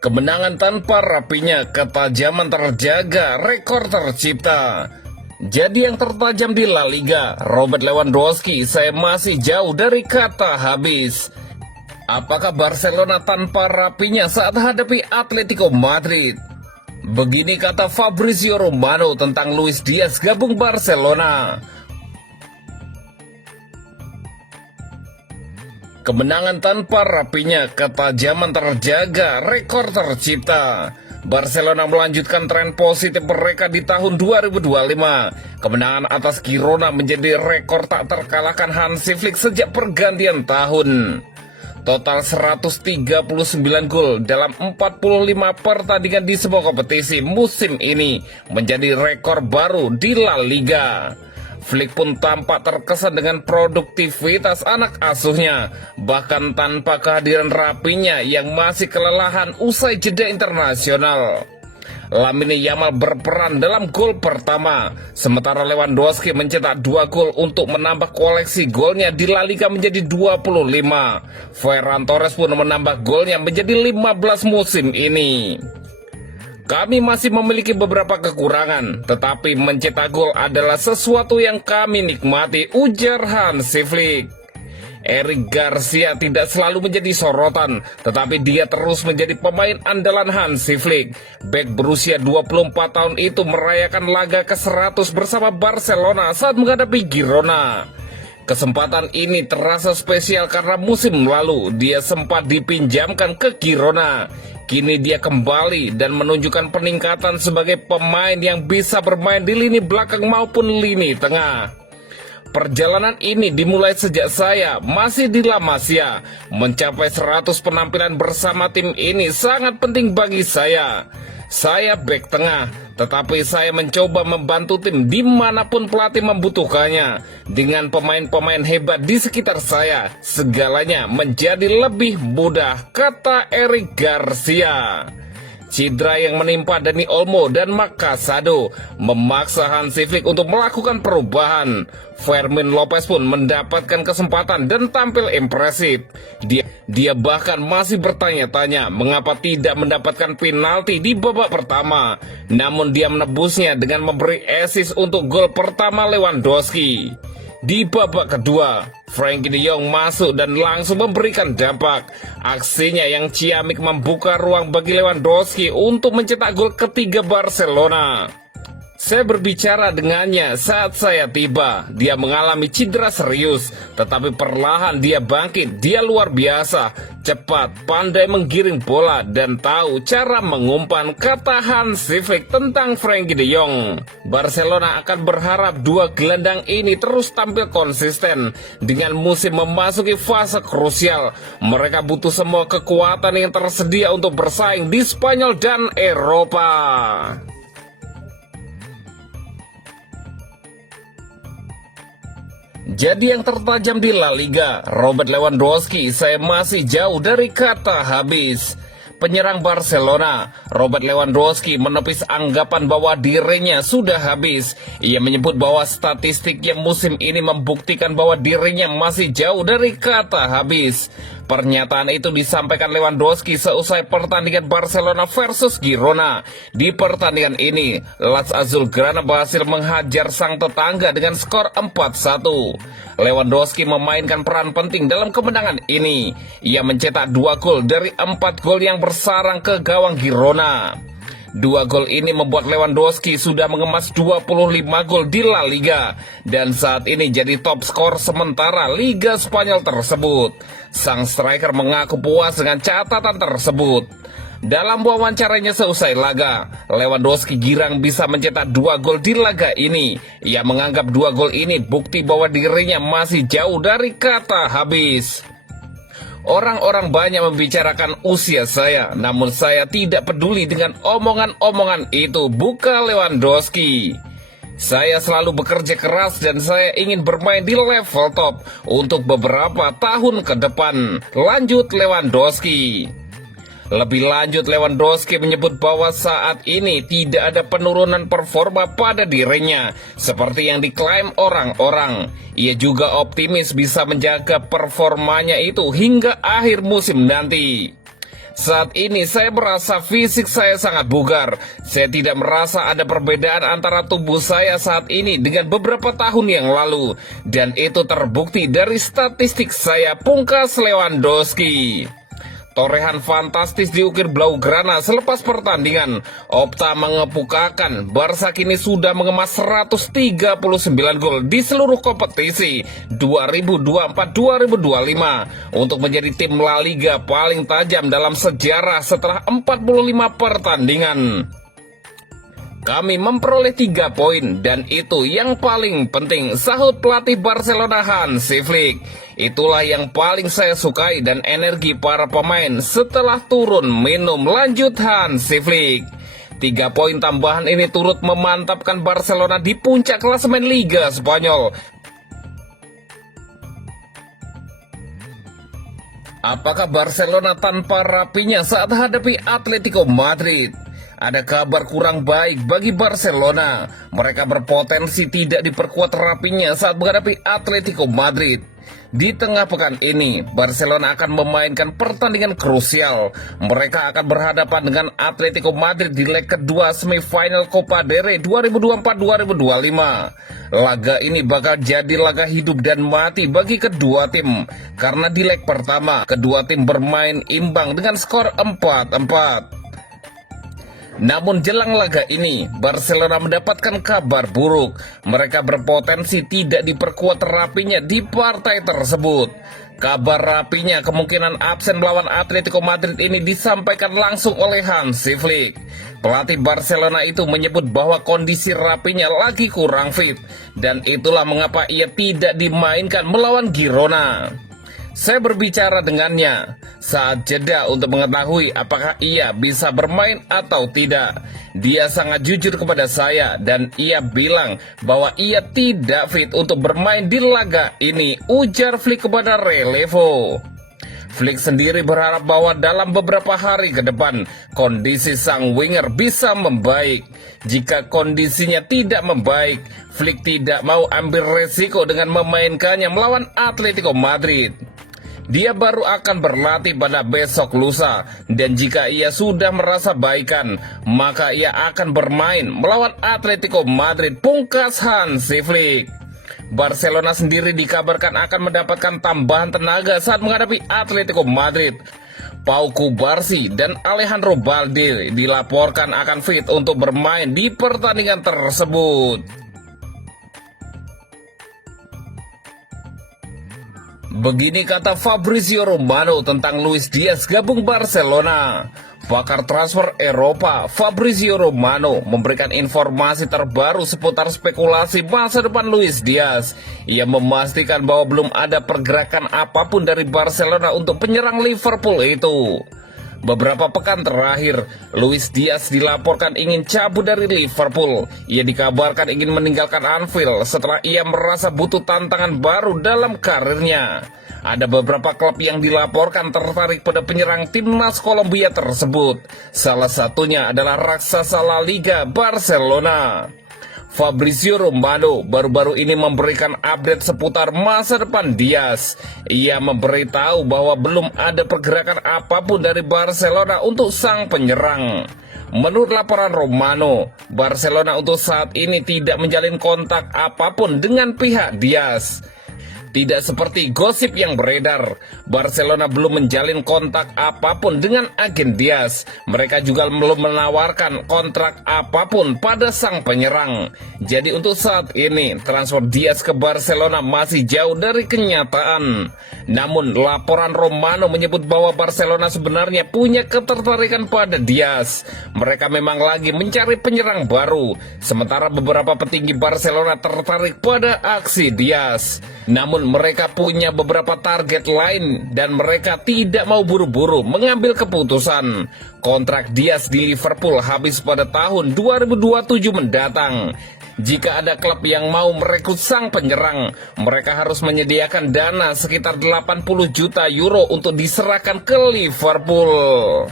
Kemenangan tanpa rapinya, ketajaman terjaga, rekor tercipta. Jadi yang tertajam di La Liga, Robert Lewandowski, saya masih jauh dari kata habis. Apakah Barcelona tanpa rapinya saat hadapi Atletico Madrid? Begini kata Fabrizio Romano tentang Luis Diaz gabung Barcelona. Kemenangan tanpa rapinya, ketajaman terjaga, rekor tercipta. Barcelona melanjutkan tren positif mereka di tahun 2025. Kemenangan atas Girona menjadi rekor tak terkalahkan Hansi Flick sejak pergantian tahun. Total 139 gol dalam 45 pertandingan di semua kompetisi musim ini menjadi rekor baru di La Liga. Flick pun tampak terkesan dengan produktivitas anak asuhnya, bahkan tanpa kehadiran rapinya yang masih kelelahan usai jeda internasional. Lamine Yamal berperan dalam gol pertama, sementara Lewandowski mencetak 2 gol untuk menambah koleksi golnya di La Liga menjadi 25. Ferran Torres pun menambah golnya menjadi 15 musim ini. Kami masih memiliki beberapa kekurangan, tetapi mencetak gol adalah sesuatu yang kami nikmati, ujar Hansi Flick. Eric Garcia tidak selalu menjadi sorotan, tetapi dia terus menjadi pemain andalan Hansi Flick. Bek berusia 24 tahun itu merayakan laga ke-100 bersama Barcelona saat menghadapi Girona. Kesempatan ini terasa spesial karena musim lalu dia sempat dipinjamkan ke Girona. Kini dia kembali dan menunjukkan peningkatan sebagai pemain yang bisa bermain di lini belakang maupun lini tengah. Perjalanan ini dimulai sejak saya masih di La Masia. Mencapai 100 penampilan bersama tim ini sangat penting bagi saya. Saya bek tengah, tetapi saya mencoba membantu tim dimanapun pelatih membutuhkannya. Dengan pemain-pemain hebat di sekitar saya, segalanya menjadi lebih mudah, kata Eric Garcia. Cedera yang menimpa Dani Olmo dan Marc Casado memaksa Hansi Flick untuk melakukan perubahan. Fermin Lopez pun mendapatkan kesempatan dan tampil impresif. Dia bahkan masih bertanya-tanya mengapa tidak mendapatkan penalti di babak pertama. Namun dia menebusnya dengan memberi assist untuk gol pertama Lewandowski. Di babak kedua, Frenkie de Jong masuk dan langsung memberikan dampak. Aksinya yang ciamik membuka ruang bagi Lewandowski untuk mencetak gol ketiga Barcelona. Saya berbicara dengannya saat saya tiba. Dia mengalami cedera serius, tetapi perlahan dia bangkit. Dia luar biasa, cepat, pandai menggiring bola, dan tahu cara mengumpan, kata Hansi Flick tentang Frenkie de Jong. Barcelona akan berharap dua gelandang ini terus tampil konsisten. Dengan musim memasuki fase krusial, mereka butuh semua kekuatan yang tersedia untuk bersaing di Spanyol dan Eropa. Jadi yang tertajam di La Liga, Robert Lewandowski, saya masih jauh dari kata habis. Penyerang Barcelona, Robert Lewandowski menepis anggapan bahwa dirinya sudah habis. Ia menyebut bahwa statistiknya musim ini membuktikan bahwa dirinya masih jauh dari kata habis. Pernyataan itu disampaikan Lewandowski seusai pertandingan Barcelona versus Girona. Di pertandingan ini, Las Azulgrana berhasil menghajar sang tetangga dengan skor 4-1. Lewandowski memainkan peran penting dalam kemenangan ini. Ia mencetak 2 gol dari 4 gol yang bersarang ke gawang Girona. 2 gol ini membuat Lewandowski sudah mengemas 25 gol di La Liga dan saat ini jadi top skor sementara Liga Spanyol tersebut. Sang striker mengaku puas dengan catatan tersebut. Dalam wawancaranya seusai laga, Lewandowski girang bisa mencetak 2 gol di laga ini. Ia menganggap 2 gol ini bukti bahwa dirinya masih jauh dari kata habis. Orang-orang banyak membicarakan usia saya, namun saya tidak peduli dengan omongan-omongan itu, buka Lewandowski. Saya selalu bekerja keras dan saya ingin bermain di level top untuk beberapa tahun ke depan, lanjut Lewandowski. Lebih lanjut, Lewandowski menyebut bahwa saat ini tidak ada penurunan performa pada dirinya, seperti yang diklaim orang-orang. Ia juga optimis bisa menjaga performanya itu hingga akhir musim nanti. Saat ini saya merasa fisik saya sangat bugar. Saya tidak merasa ada perbedaan antara tubuh saya saat ini dengan beberapa tahun yang lalu. Dan itu terbukti dari statistik saya, pungkas Lewandowski. Torehan fantastis diukir Blaugrana selepas pertandingan. Opta mengemukakan Barca kini sudah mengemas 139 gol di seluruh kompetisi 2024-2025 untuk menjadi tim La Liga paling tajam dalam sejarah setelah 45 pertandingan. Kami memperoleh 3 poin dan itu yang paling penting, sahut pelatih Barcelona Hansi Flick. Itulah yang paling saya sukai dan energi para pemain setelah turun minum, lanjut Hansi Flick. 3 poin tambahan ini turut memantapkan Barcelona di puncak klasemen Liga Spanyol. Apakah Barcelona tanpa Rapinya saat hadapi Atletico Madrid? Ada kabar kurang baik bagi Barcelona. Mereka berpotensi tidak diperkuat Rapinya saat menghadapi Atletico Madrid. Di tengah pekan ini, Barcelona akan memainkan pertandingan krusial. Mereka akan berhadapan dengan Atletico Madrid di leg kedua semifinal Copa del Rey 2024-2025. Laga ini bakal jadi laga hidup dan mati bagi kedua tim. Karena di leg pertama, kedua tim bermain imbang dengan skor 4-4. Namun jelang laga ini, Barcelona mendapatkan kabar buruk. Mereka berpotensi tidak diperkuat Rapinya di partai tersebut. Kabar Rapinya kemungkinan absen melawan Atletico Madrid ini disampaikan langsung oleh Hansi Flick. Pelatih Barcelona itu menyebut bahwa kondisi Rapinya lagi kurang fit, dan itulah mengapa ia tidak dimainkan melawan Girona. Saya berbicara dengannya saat jeda untuk mengetahui apakah ia bisa bermain atau tidak. Dia sangat jujur kepada saya dan ia bilang bahwa ia tidak fit untuk bermain di laga ini, ujar Flick kepada Relevo. Flick sendiri berharap bahwa dalam beberapa hari ke depan kondisi sang winger bisa membaik. Jika kondisinya tidak membaik, Flick tidak mau ambil resiko dengan memainkannya melawan Atletico Madrid. Dia baru akan berlatih pada besok lusa, dan jika ia sudah merasa baikan, maka ia akan bermain melawan Atletico Madrid, pungkas Hansi Flick. Barcelona sendiri dikabarkan akan mendapatkan tambahan tenaga saat menghadapi Atletico Madrid. Pau Cubarsí dan Alejandro Balde dilaporkan akan fit untuk bermain di pertandingan tersebut. Begini kata Fabrizio Romano tentang Luis Diaz gabung Barcelona. Pakar transfer Eropa Fabrizio Romano memberikan informasi terbaru seputar spekulasi masa depan Luis Diaz. Ia memastikan bahwa belum ada pergerakan apapun dari Barcelona untuk penyerang Liverpool itu. Beberapa pekan terakhir, Luis Diaz dilaporkan ingin cabut dari Liverpool. Ia dikabarkan ingin meninggalkan Anfield setelah ia merasa butuh tantangan baru dalam karirnya. Ada beberapa klub yang dilaporkan tertarik pada penyerang timnas Kolombia tersebut. Salah satunya adalah raksasa La Liga, Barcelona. Fabrizio Romano baru-baru ini memberikan update seputar masa depan Diaz. Ia memberitahu bahwa belum ada pergerakan apapun dari Barcelona untuk sang penyerang. Menurut laporan Romano, Barcelona untuk saat ini tidak menjalin kontak apapun dengan pihak Diaz. Tidak seperti gosip yang beredar, Barcelona belum menjalin kontak apapun dengan agen Diaz. Mereka juga belum menawarkan kontrak apapun pada sang penyerang. Jadi untuk saat ini, transfer Diaz ke Barcelona masih jauh dari kenyataan. Namun, laporan Romano menyebut bahwa Barcelona sebenarnya punya ketertarikan pada Diaz. Mereka memang lagi mencari penyerang baru, sementara beberapa petinggi Barcelona tertarik pada aksi Diaz. Namun mereka punya beberapa target lain dan mereka tidak mau buru-buru mengambil keputusan. Kontrak Diaz di Liverpool habis pada tahun 2027 mendatang. Jika ada klub yang mau merekrut sang penyerang, mereka harus menyediakan dana sekitar 80 juta euro untuk diserahkan ke Liverpool.